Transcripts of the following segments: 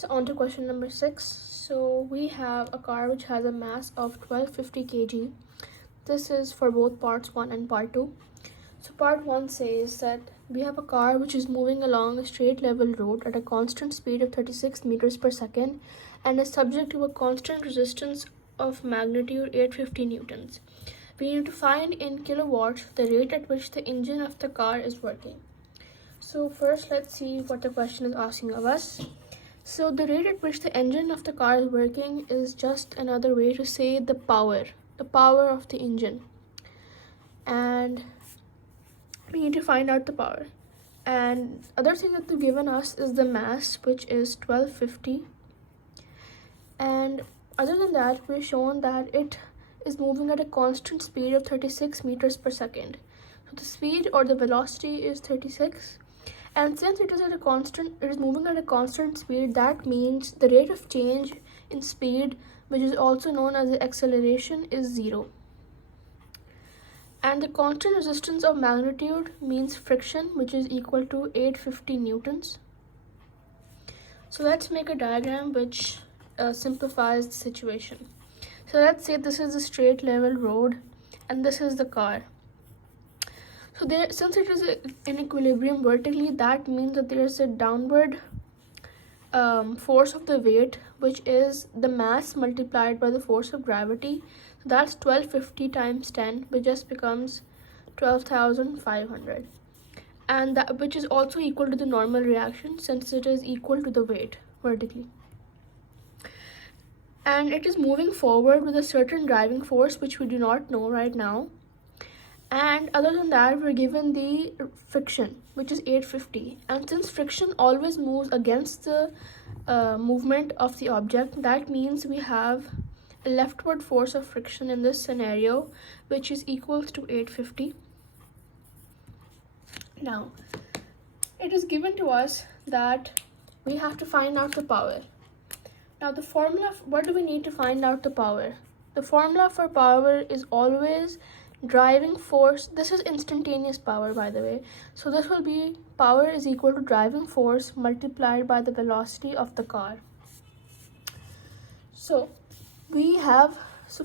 So on to question number 6. So we have a car which has a mass of 1250 kg. This is for both parts 1 and part 2. So part 1 says that we have a car which is moving along a straight level road at a constant speed of 36 meters per second and is subject to a constant resistance of magnitude 850 newtons. We need to find in kilowatts the rate at which the engine of the car is working. So first let's see what the question is asking of us. So the rate at which the engine of the car is working is just another way to say the power of the engine. And we need to find out the power. And other thing that they've given us is the mass, which is 1250. And other than that, we're shown that it is moving at a constant speed of 36 meters per second. So the speed or the velocity is 36. And since it is moving at a constant speed, that means the rate of change in speed, which is also known as the acceleration, is 0. And the constant resistance of magnitude means friction, which is equal to 850 newtons. So let's make a diagram which simplifies the situation. So let's say this is a straight level road and this is the car. So since it is in equilibrium vertically, that means that there is a downward force of the weight, which is the mass multiplied by the force of gravity. So that's 1250 times 10, which just becomes 12,500. And that which is also equal to the normal reaction since it is equal to the weight vertically. And it is moving forward with a certain driving force, which we do not know right now. And other than that, we're given the friction, which is 850. And since friction always moves against the movement of the object, that means we have a leftward force of friction in this scenario, which is equal to 850. Now, it is given to us that we have to find out the power. Now, the formula, what do we need to find out the power? The formula for power is always driving force. This is instantaneous power, by the way. So this will be power is equal to driving force multiplied by the velocity of the car. So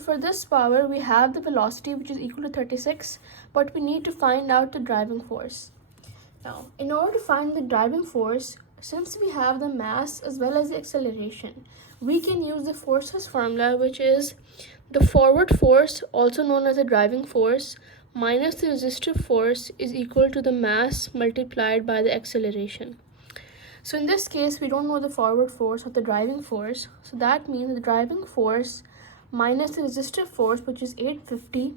for this power, we have the velocity, which is equal to 36, but we need to find out the driving force. Now, in order to find the driving force, since we have the mass as well as the acceleration, we can use the forces formula, which is the forward force, also known as the driving force, minus the resistive force is equal to the mass multiplied by the acceleration. So in this case, we don't know the forward force or the driving force. So that means the driving force minus the resistive force, which is 850,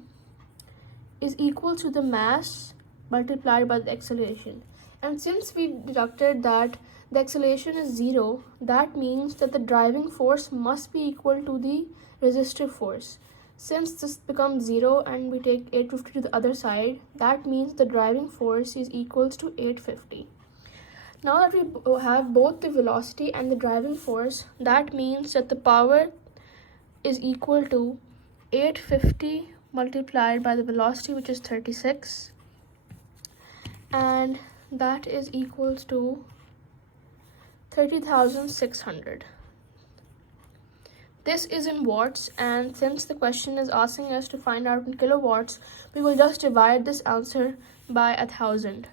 is equal to the mass multiplied by the acceleration. And since we deducted that the acceleration is 0, that means that the driving force must be equal to the resistive force. Since this becomes 0 and we take 850 to the other side, that means the driving force is equals to 850. Now that we have both the velocity and the driving force, that means that the power is equal to 850 multiplied by the velocity, which is 36, and that is equals to 30,600. This is in watts, and since the question is asking us to find out in kilowatts, we will just divide this answer by 1,000.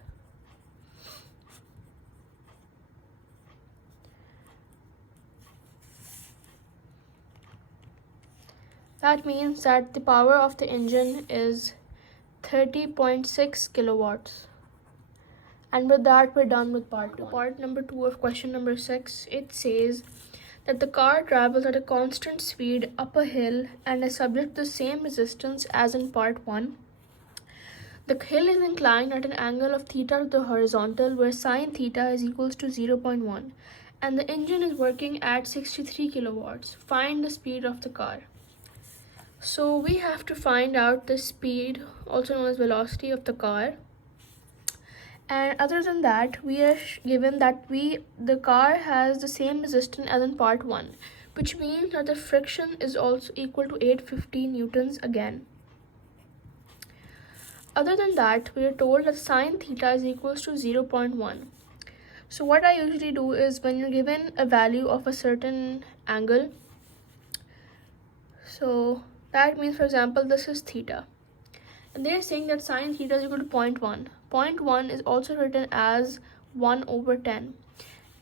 That means that the power of the engine is 30.6 kilowatts. And with that, we're done with part 1. Part number 2 of question number 6, it says that the car travels at a constant speed up a hill and is subject to the same resistance as in part 1. The hill is inclined at an angle of theta to the horizontal, where sine theta is equals to 0.1, and the engine is working at 63 kilowatts. Find the speed of the car. So we have to find out the speed, also known as velocity, of the car. And other than that, we are given that the car has the same resistance as in part 1, which means that the friction is also equal to 850 newtons again. Other than that, we are told that sine theta is equals to 0.1. So what I usually do is, when you're given a value of a certain angle, so that means, for example, this is theta, and they're saying that sine theta is equal to 0.1. 0.1 is also written as 1/10,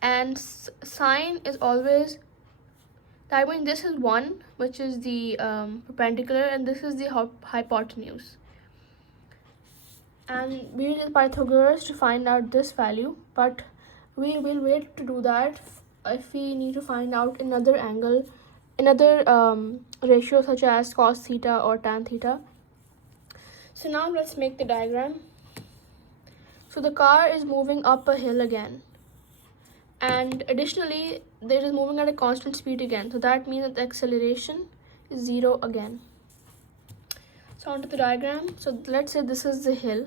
and sine is always, that means this is 1, which is the perpendicular, and this is the hypotenuse. And we use Pythagoras to find out this value, but we will wait to do that if we need to find out another angle, another ratio such as cos theta or tan theta. So now let's make the diagram. So the car is moving up a hill again, and additionally it is moving at a constant speed again, so that means that the acceleration is 0 again. So onto the diagram. So let's say this is the hill,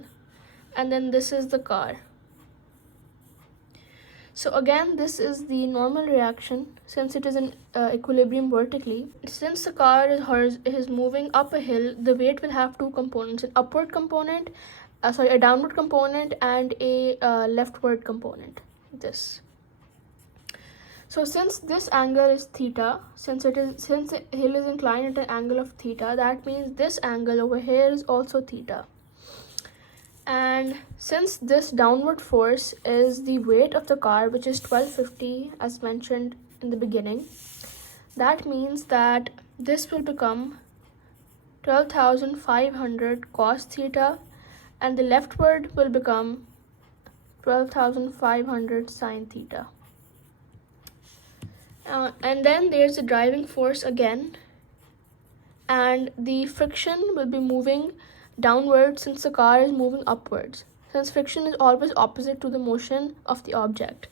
and then this is the car. So again, this is the normal reaction since it is in equilibrium vertically. Since the car is moving up a hill, the weight will have two components: an upward component, a downward component, and a leftward component. This. So since this angle is theta, since the hill is inclined at an angle of theta, that means this angle over here is also theta. And since this downward force is the weight of the car, which is 1250 as mentioned in the beginning, that means that this will become 12,500 cos theta, and the leftward will become 12,500 sin theta. And then there's the driving force again, and the friction will be moving downwards since the car is moving upwards, since friction is always opposite to the motion of the object.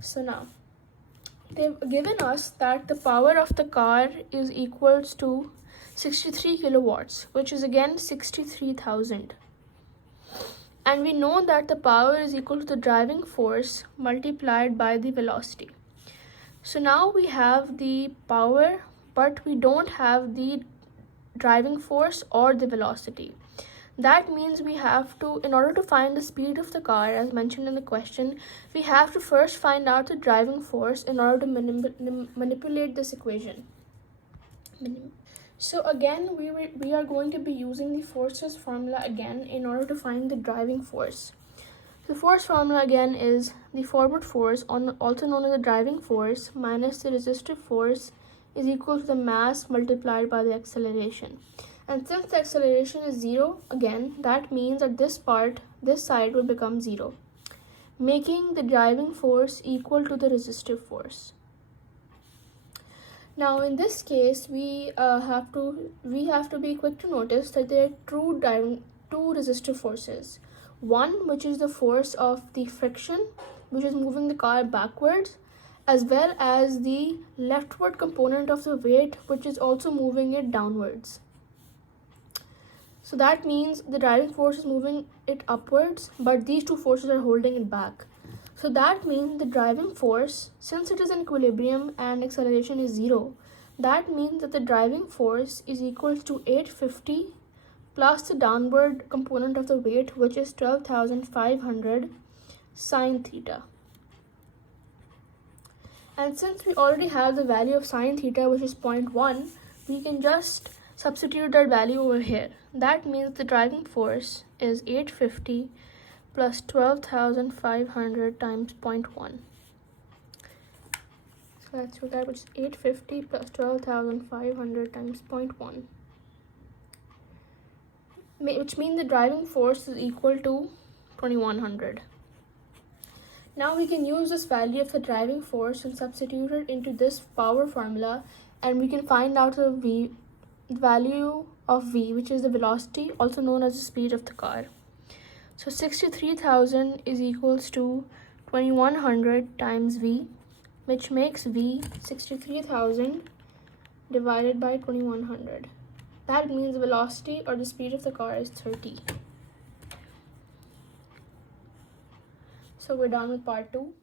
So now they've given us that the power of the car is equals to 63 kilowatts, which is again 63,000. And we know that the power is equal to the driving force multiplied by the velocity. So now we have the power, but we don't have the driving force or the velocity. That means we have to, in order to find the speed of the car, as mentioned in the question, we have to first find out the driving force in order to manipulate this equation. So again, we are going to be using the forces formula again in order to find the driving force. The force formula again is the forward force, also known as the driving force, minus the resistive force is equal to the mass multiplied by the acceleration. And since the acceleration is 0, again, that means that this side will become 0, making the driving force equal to the resistive force. Now in this case, we have to be quick to notice that there are two resistive forces. One, which is the force of the friction, which is moving the car backwards, as well as the leftward component of the weight, which is also moving it downwards. So that means the driving force is moving it upwards, but these two forces are holding it back. So that means the driving force, since it is in equilibrium and acceleration is 0, that means that the driving force is equal to 850 plus the downward component of the weight, which is 12,500 sin theta. And since we already have the value of sin theta, which is 0.1, we can just substitute that value over here. That means the driving force is 850 plus 12,500 times 0.1. So let's do that, which is 850 plus 12,500 times 0.1. Which means the driving force is equal to 2100. Now we can use this value of the driving force and substitute it into this power formula, and we can find out the value of v, which is the velocity, also known as the speed of the car. So 63,000 is equals to 2100 times v, which makes v 63,000 divided by 2100. That means the velocity or the speed of the car is 30. So we're done with part 2.